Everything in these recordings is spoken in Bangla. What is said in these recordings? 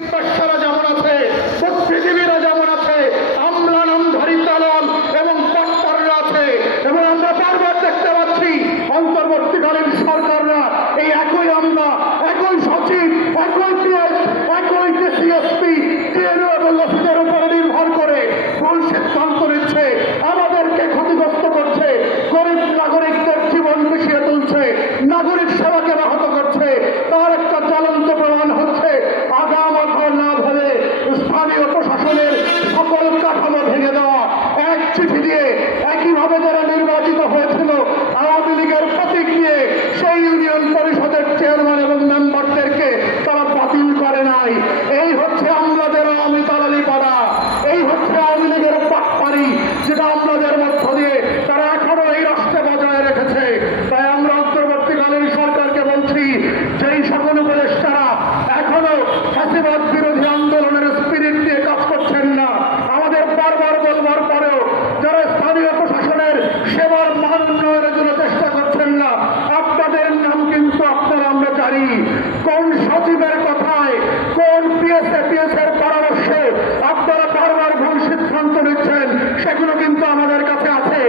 বাদশারা যেমন আছে, বুদ্ধিজীবীরা যেমন আছে, আমলা নামধারী দালাল এবং বাটপাররা আছে, এবং আমরা বারবার দেখতে পাচ্ছি অন্তর্বর্তীকালীন সরকাররা এই একই আমলা, একই সচিব, একই পিএস, একই সিএসপি, টিএনও এবং ওসিদের উপরে নির্ভর করে ভুল সিদ্ধান্ত নিচ্ছে, আমাদেরকে ক্ষতিগ্রস্ত করছে, গরিব নাগরিকদের জীবন মিশিয়ে তুলছে, নাগরিক সেবাকে ব্যাহত করছে। তার একটা জ্বলন্ত প্রমাণ হচ্ছে আগাম অথর না ভেবে স্থানীয় প্রশাসনের সকল কাঠামো ভেঙে দেওয়া। এক চিঠি দিয়ে একইভাবে যারা নির্বাচিত হয়েছিল আওয়ামী লীগের প্রতীক দিয়ে সেই ইউনিয়ন পরিষদের চেয়ারম্যান এবং মেম্বারদেরকে তারা বাতিল করে নাই। এই হচ্ছে আমলাদের আওয়ামী দালালি পাড়া, এই হচ্ছে আওয়ামী লীগের বাটপারি, যেটা আমলাদের মধ্য দিয়ে তারা এখনো এই রাষ্ট্রে বজায় রেখেছে। তাই আমরা অন্তর্বর্তীকালীন সরকারকে বলছি, যেই সকল উপদেষ্টারা এখনো ফ্যাসিবাদ বিরোধী আন্দোলনের স্পিরিট দিয়ে কাজ করছেন না, আমাদের বারবার বলবার পরেও যারা স্থানীয় প্রশাসনের সেবার মান উন্নয়নের জন্য চেষ্টা করছেন না, আপনাদের নাম কিন্তু আপনারা আমরা জানি। কোন সচিবের কথায়, কোন পিএসএর পরামর্শে আপনারা বারবার ভুল সিদ্ধান্ত নিচ্ছেন, সেগুলো কিন্তু আমাদের কাছে আছে,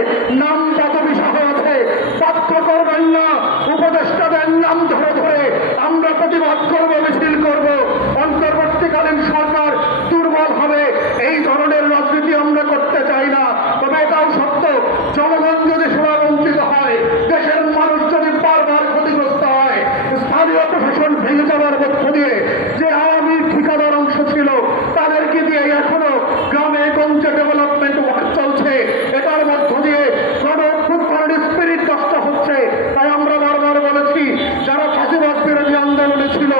নাম পদবি সহ আছে। বাধ্য করবেন না, উপদেষ্টাদের নাম ধরে ধরে আমরা প্রতিবাদ করব, মিছিল করব। অন্তর্বর্তীকালীন সরকার দুর্বল হবে, এই ধরনের রাজনীতি আমরা করতে চাই না। তবে এটাও সত্য, জনগণ যদি সেবা বঞ্চিত হয়, দেশের মানুষ যদি বারবার ক্ষতিগ্রস্ত হয়, স্থানীয় প্রশাসন ভেঙে যাওয়ার মধ্য দিয়ে যে আওয়ামী ঠিকাদার অংশ ছিল তাদেরকে দিয়ে এখনো গ্রামে গঞ্জে ডেভেলপমেন্ট ওয়ার্ক চলছে, এটার মধ্য দিয়ে গণঅভ্যুত্থানের স্পিরিট নষ্ট হচ্ছে। তাই আমরা বারবার বলেছি, যারা ফ্যাসিবাদ বিরোধী আন্দোলনে ছিল,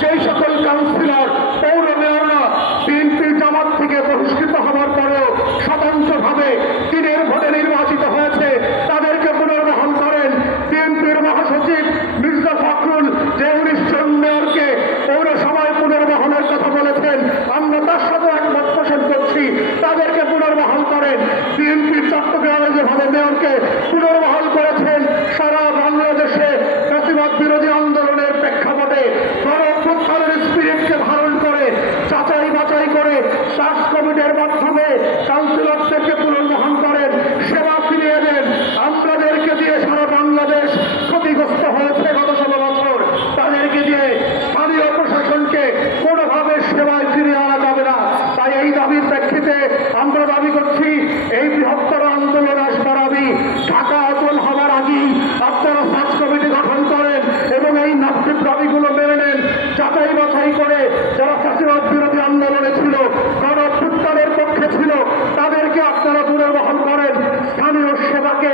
সেই সকল কাউন্সিলর, পৌর মেয়ররা বিএনপি জামাত থেকে বহিষ্কৃত হওয়ার পরেও স্বতন্ত্রভাবে দিনের ভোটে নির্বাচিত হয়েছে, তাদেরকে পুনর্বহাল করেন। বিএনপির মহাসচিব মির্জা ফখরুল যে 19 জন মেয়রকে পৌরসভায় পুনর্বহালের কথা বলেছেন, আমরা তার সাথে একমত পোষণ করছি, তাদেরকে পুনর্বহাল করেন। বিএনপির চট্টগ্রামে যেভাবে মেয়রকে পুনর্বহাল করেছেন, সারা বাংলাদেশে ফ্যাসিবাদ বিরোধী আন্দোলনের প্রেক্ষাপটে গণঅভ্যুত্থানের স্পিরিটকে ধারণ করে যাচাই বাছাই করে সার্চ কমিটির মাধ্যমে কাউন্সিলরদেরকে পুনর্বহাল করেন, সেবা ফিরিয়ে দেন। আমলাদেরকে দিয়ে সারা বাংলাদেশ ক্ষতিগ্রস্ত হয়েছে গত 16 বছর, তাদেরকে দিয়ে স্থানীয় প্রশাসনকে কোনোভাবে সেবায় ফিরিয়ে আনা যাবে না। তাই এই দাবির প্রেক্ষিতে আমরা দাবি করছি, এই বৃহত্তর আন্দোলন আসবার আগে, ঢাকা অচল হবার আগেই আপনারা সার্চ কমিটি গঠন করেন এবং এই নাগরিক দাবিগুলো মেনে নেন। যাচাই বাছাই করে যারা ফ্যাসিবাদ বিরোধী আন্দোলনে ছিল, গণঅভ্যুত্থানের পক্ষে ছিল, তাদেরকে আপনারা পুনর্বহাল করেন। স্থানীয় সেবাকে